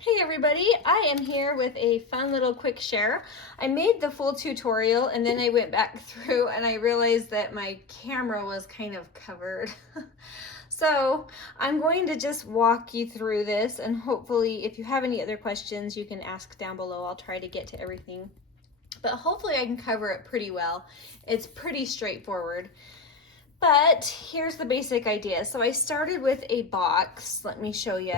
Hey everybody, I am here with a fun little quick share. I made the full tutorial and then I went back through and I realized that my camera was kind of covered. So I'm going to just walk you through this, and hopefully if you have any other questions you can ask down below. I'll try to get to everything, but hopefully I can cover it pretty well. It's pretty straightforward. But here's the basic idea. So I started with a box. Let me show you.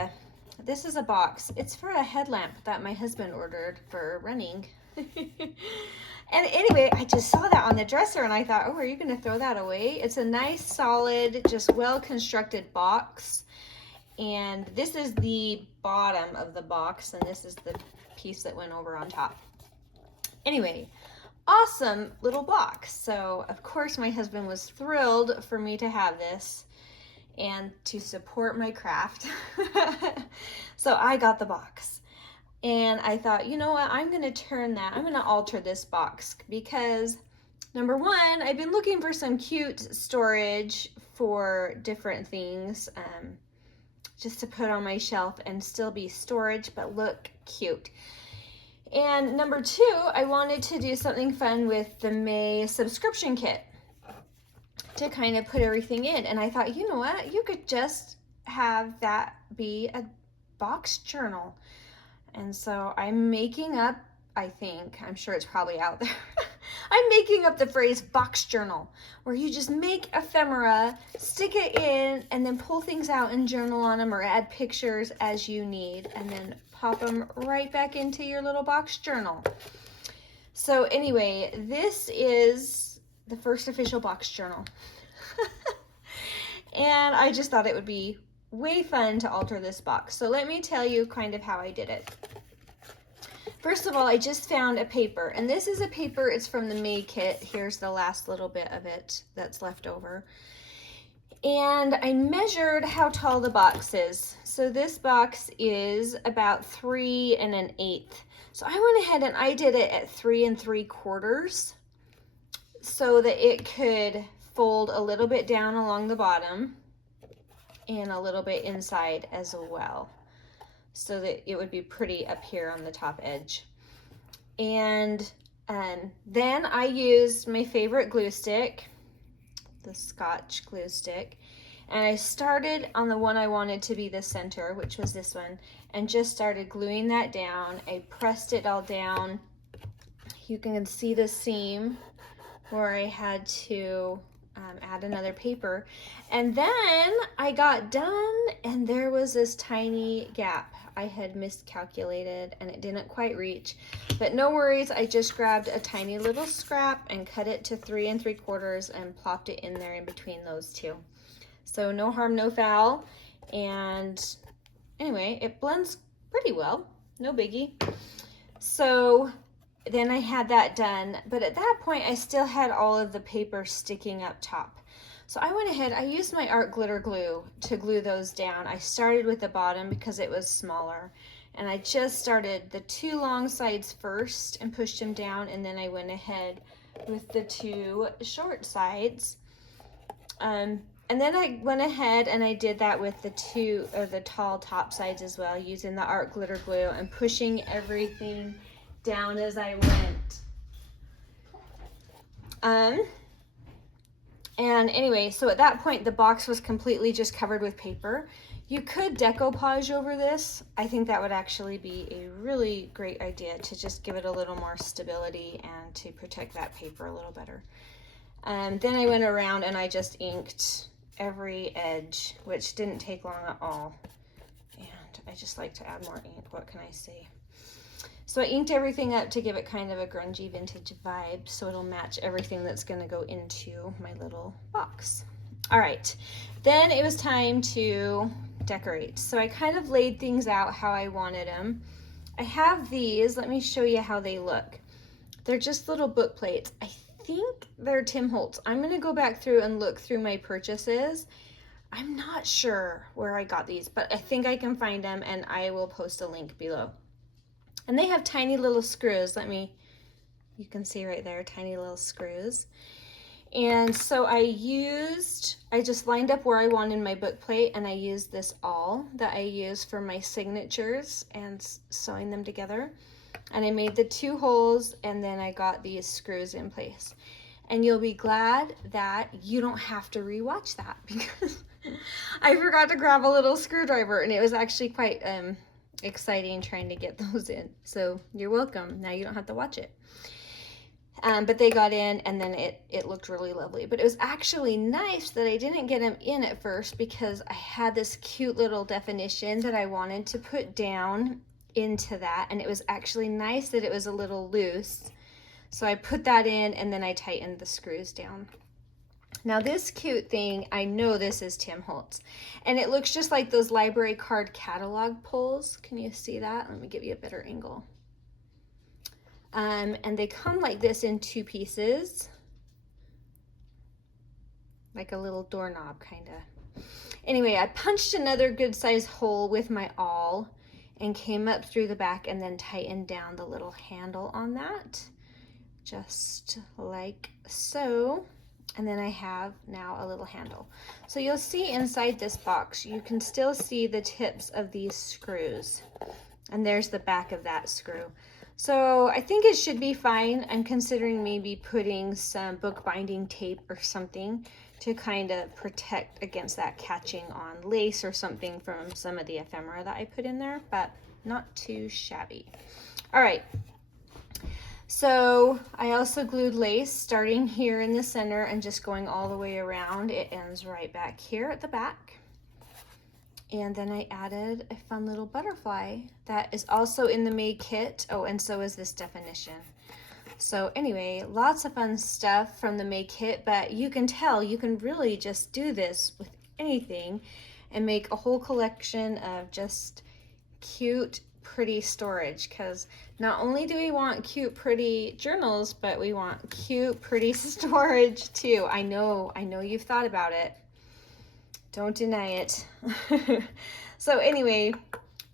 This is a box. It's for a headlamp that my husband ordered for running. And anyway, I just saw that on the dresser and I thought, oh, are you going to throw that away? It's a nice, solid, just well-constructed box. And this is the bottom of the box, and this is the piece that went over on top. Anyway, awesome little box. So of course my husband was thrilled for me to have this and to support my craft. So I got the box and I thought, you know what, I'm going to alter this box because number one, I've been looking for some cute storage for different things, just to put on my shelf and still be storage but look cute. And number two, I wanted to do something fun with the May subscription kit to kind of put everything in. And I thought, you know what, you could just have that be a box journal. And so I'm making up, I'm sure it's probably out there. I'm making up the phrase box journal, where you just make ephemera, stick it in, and then pull things out and journal on them or add pictures as you need, and then pop them right back into your little box journal. So anyway, this is the first official box journal. And I just thought it would be way fun to alter this box. So let me tell you kind of how I did it. First of all, I just found a paper, and this is a paper, it's from the May kit. Here's the last little bit of it that's left over. And I measured how tall the box is. So this box is about 3 1/8. So I went ahead and I did it at 3 3/4 so that it could fold a little bit down along the bottom and a little bit inside as well, so that it would be pretty up here on the top edge. And then I used my favorite glue stick, the Scotch glue stick, and I started on the one I wanted to be the center, which was this one, and just started gluing that down. I pressed it all down. You can see the seam where I had to add another paper, and then I got done and there was this tiny gap. I had miscalculated and it didn't quite reach, but no worries. I just grabbed a tiny little scrap and cut it to 3 3/4 and plopped it in there in between those two. So no harm, no foul. And anyway, it blends pretty well, no biggie. So then I had that done, but at that point I still had all of the paper sticking up top. So I went ahead, I used my art glitter glue to glue those down. I started with the bottom because it was smaller, and I just started the 2 long sides first and pushed them down, and then I went ahead with the 2 short sides. And then I went ahead and I did that with the tall top sides as well, using the art glitter glue and pushing everything down as I went. And anyway, so at that point the box was completely just covered with paper. You could decoupage over this. I think that would actually be a really great idea to just give it a little more stability and to protect that paper a little better. Then I went around and I just inked every edge, which didn't take long at all. And I just like to add more ink, what can I say? So I inked everything up to give it kind of a grungy vintage vibe, so it'll match everything that's going to go into my little box. All right, then it was time to decorate. So I kind of laid things out how I wanted them. I have these, let me show you how they look. They're just little book plates. I think they're Tim Holtz. I'm going to go back through and look through my purchases. I'm not sure where I got these, but I think I can find them and I will post a link below. And they have tiny little screws. You can see right there, tiny little screws. And so I just lined up where I wanted my book plate, and I used this awl that I use for my signatures and sewing them together. And I made the 2 holes, and then I got these screws in place. And you'll be glad that you don't have to rewatch that, because I forgot to grab a little screwdriver, and it was actually quite exciting trying to get those in. So you're welcome. Now you don't have to watch it. But they got in, and then it looked really lovely. But it was actually nice that I didn't get them in at first, because I had this cute little definition that I wanted to put down into that, and it was actually nice that it was a little loose. So I put that in, and then I tightened the screws down. Now this cute thing, I know this is Tim Holtz, and it looks just like those library card catalog pulls. Can you see that? Let me give you a better angle. And they come like this in 2 pieces, like a little doorknob kind of. Anyway, I punched another good size hole with my awl and came up through the back, and then tightened down the little handle on that, just like so. And then I have now a little handle. So you'll see inside this box, you can still see the tips of these screws, and there's the back of that screw. So I think it should be fine. I'm considering maybe putting some bookbinding tape or something to kind of protect against that catching on lace or something from some of the ephemera that I put in there, but not too shabby. All right. So I also glued lace starting here in the center and just going all the way around. It ends right back here at the back. And then I added a fun little butterfly that is also in the May kit. Oh, and so is this definition. So anyway, lots of fun stuff from the May kit, but you can tell you can really just do this with anything and make a whole collection of just cute, pretty storage, because not only do we want cute, pretty journals, but we want cute, pretty storage too. I know you've thought about it. Don't deny it. So anyway,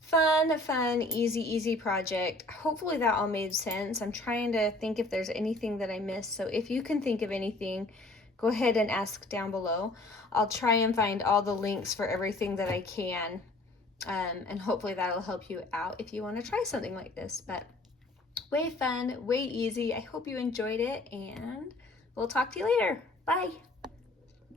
fun, easy project. Hopefully that all made sense. I'm trying to think if there's anything that I missed. So if you can think of anything, go ahead and ask down below. I'll try and find all the links for everything that I can. And hopefully that'll help you out if you want to try something like this. But way fun, way easy. I hope you enjoyed it, and we'll talk to you later. Bye.